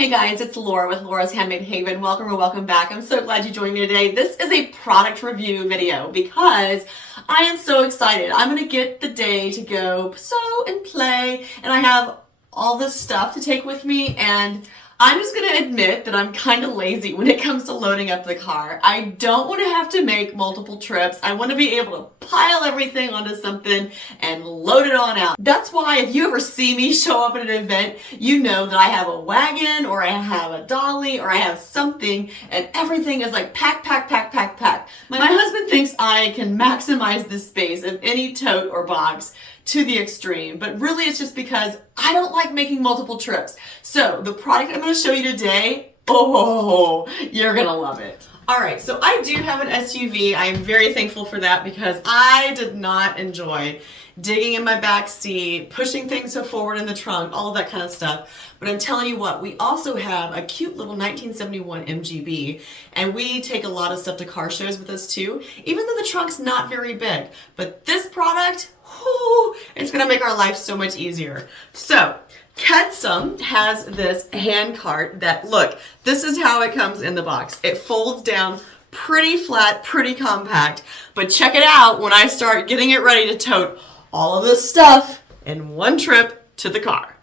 Hey guys, it's Laura with Laura's Handmade Haven. Welcome or welcome back. I'm so glad you joined me today. This is a product review video because I am so excited. I'm going to get the day to go sew and play, and I have all this stuff to take with me, and I'm just going to admit that I'm kind of lazy when it comes to loading up the car. I don't want to have to make multiple trips. I want to be able to pile everything onto something and load it on out. That's why if you ever see me show up at an event, you know that I have a wagon or I have a dolly or I have something, and everything is like pack, pack, pack, pack, pack. My husband thinks I can maximize the space of any tote or box to the extreme, but really it's just because I don't like making multiple trips. So the product I'm going to show you today, oh, you're going to love it. All right, so I do have an SUV. I'm very thankful for that because I did not enjoy digging in my back seat, pushing things forward in the trunk, all of that kind of stuff. But I'm telling you what, we also have a cute little 1971 MGB, and we take a lot of stuff to car shows with us too, even though the trunk's not very big. But this product, whoo, it's gonna make our life so much easier. So, Kedsum has this hand cart that, look, this is how it comes in the box. It folds down pretty flat, pretty compact, but check it out when I start getting it ready to tote all of this stuff in one trip to the car.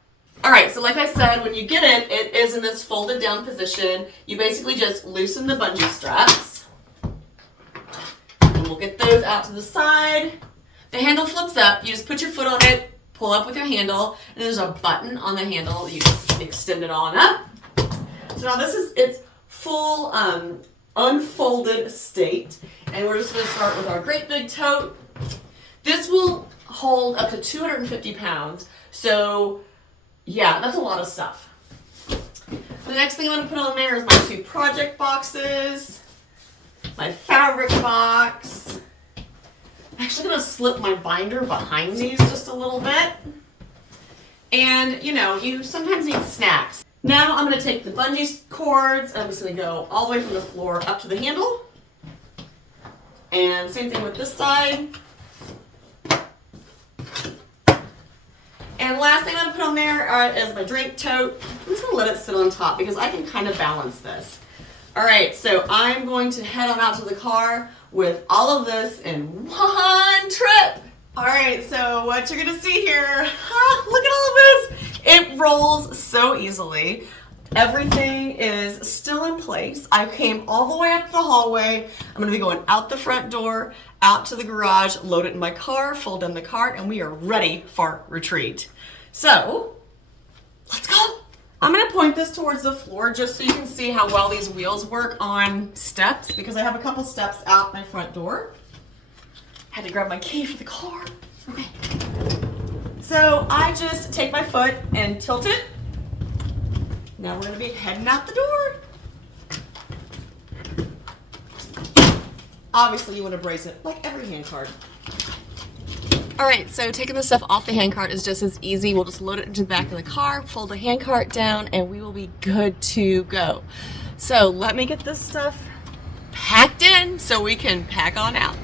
All right, so like I said, when you get it, it is in this folded down position. You basically just loosen the bungee straps, and we'll get those out to the side. The handle flips up. You just put your foot on it, pull up with your handle, and there's a button on the handle. You just extend it on up. So now this is its full unfolded state, and we're just going to start with our great big tote. This will hold up to 250 pounds, so yeah, that's a lot of stuff. The next thing I'm going to put on there is my two project boxes, my fabric box. I'm actually going to slip my binder behind these just a little bit. And, you know, you sometimes need snacks. Now I'm going to take the bungee cords, and I'm just going to go all the way from the floor up to the handle. And same thing with this side. And last thing I'm going to put on there is my drink tote. I'm just going to let it sit on top because I can kind of balance this. All right, so I'm going to head on out to the car with all of this in one trip. All right, so what you're going to see here, look at all of this. It rolls so easily. Everything is still in place. I came all the way up the hallway. I'm going to be going out the front door, out to the garage, load it in my car, fold in the cart, and we are ready for retreat. So, let's go. I'm going to point this towards the floor just so you can see how well these wheels work on steps, because I have a couple steps out my front door. Had to grab my key for the car. Okay. So I just take my foot and tilt it. Now we're going to be heading out the door. Obviously you want to brace it like every hand cart. All right, so taking the stuff off the hand cart is just as easy. We'll just load it into the back of the car, fold the hand cart down, and we will be good to go. So let me get this stuff packed in so we can pack on out.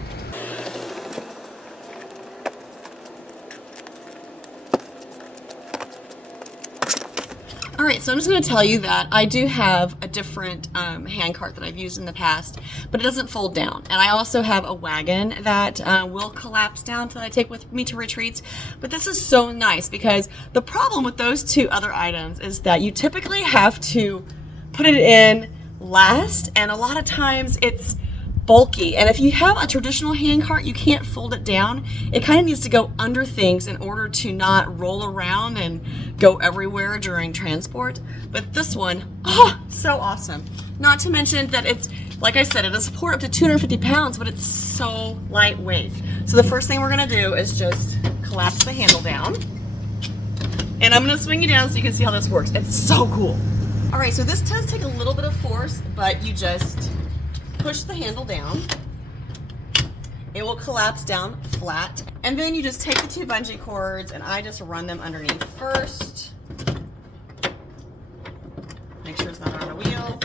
All right, so I'm just going to tell you that I do have a different hand cart that I've used in the past, but it doesn't fold down. And I also have a wagon that will collapse down that I take with me to retreats. But this is so nice because the problem with those two other items is that you typically have to put it in last, and a lot of times it's bulky. And if you have a traditional hand cart, you can't fold it down. It kind of needs to go under things in order to not roll around and go everywhere during transport. But this one, oh, so awesome. Not to mention that it's, like I said, it'll support up to 250 pounds, but it's so lightweight. So the first thing we're gonna do is just collapse the handle down. And I'm gonna swing you down so you can see how this works. It's so cool. All right, so this does take a little bit of force, but you just push the handle down. It will collapse down flat. And then you just take the two bungee cords and I just run them underneath first. Make sure it's not on a wheel.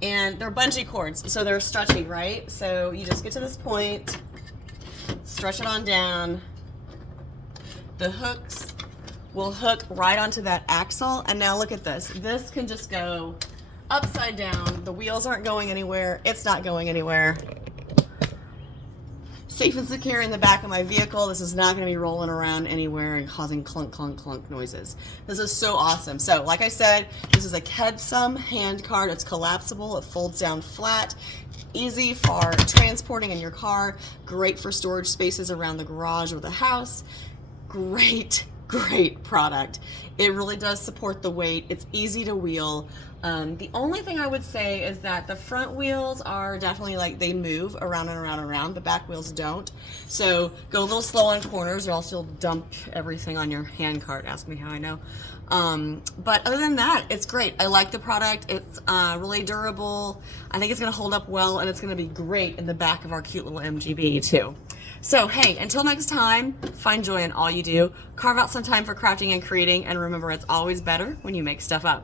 And they're bungee cords, so they're stretchy, right? So you just get to this point, stretch it on down. The hooks will hook right onto that axle. And now look at this. This can just go upside down. The wheels aren't going anywhere. It's not going anywhere. Safe and secure in the back of my vehicle. This is not going to be rolling around anywhere and causing clunk, clunk, clunk noises. This is so awesome. So like I said, this is a Kedsum handcart. It's collapsible. It folds down flat. Easy for transporting in your car. Great for storage spaces around the garage or the house. Great product. It really does support the weight. It's easy to wheel. The only thing I would say is that the front wheels are definitely like they move around and around and around. The back wheels don't. So go a little slow on corners or else you'll dump everything on your handcart. Ask me how I know. But other than that, it's great. I like the product. It's really durable. I think it's going to hold up well, and it's going to be great in the back of our cute little MGB too. So hey, until next time, find joy in all you do. Carve out some time for crafting and creating, and remember, it's always better when you make stuff up.